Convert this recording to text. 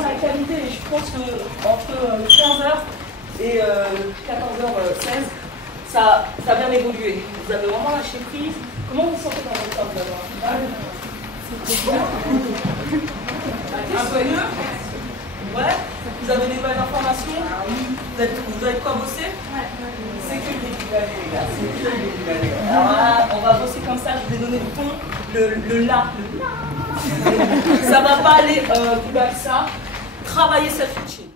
dans la qualité et je pense qu'entre 15h et 14h16, ça a bien évolué. Vous avez vraiment lâché prise. Comment vous vous sentez dans votre corps? Vous avez un peu mieux? Ouais. Vous avez des nouvelles informations? Vous avez quoi bosser? C'est que le début de l'année, les gars. C'est que le début de l'année. Alors là, on va bosser comme ça. Je vais donner le ton, le la. Ça va pas aller plus bas que ça. Travailler cette routine.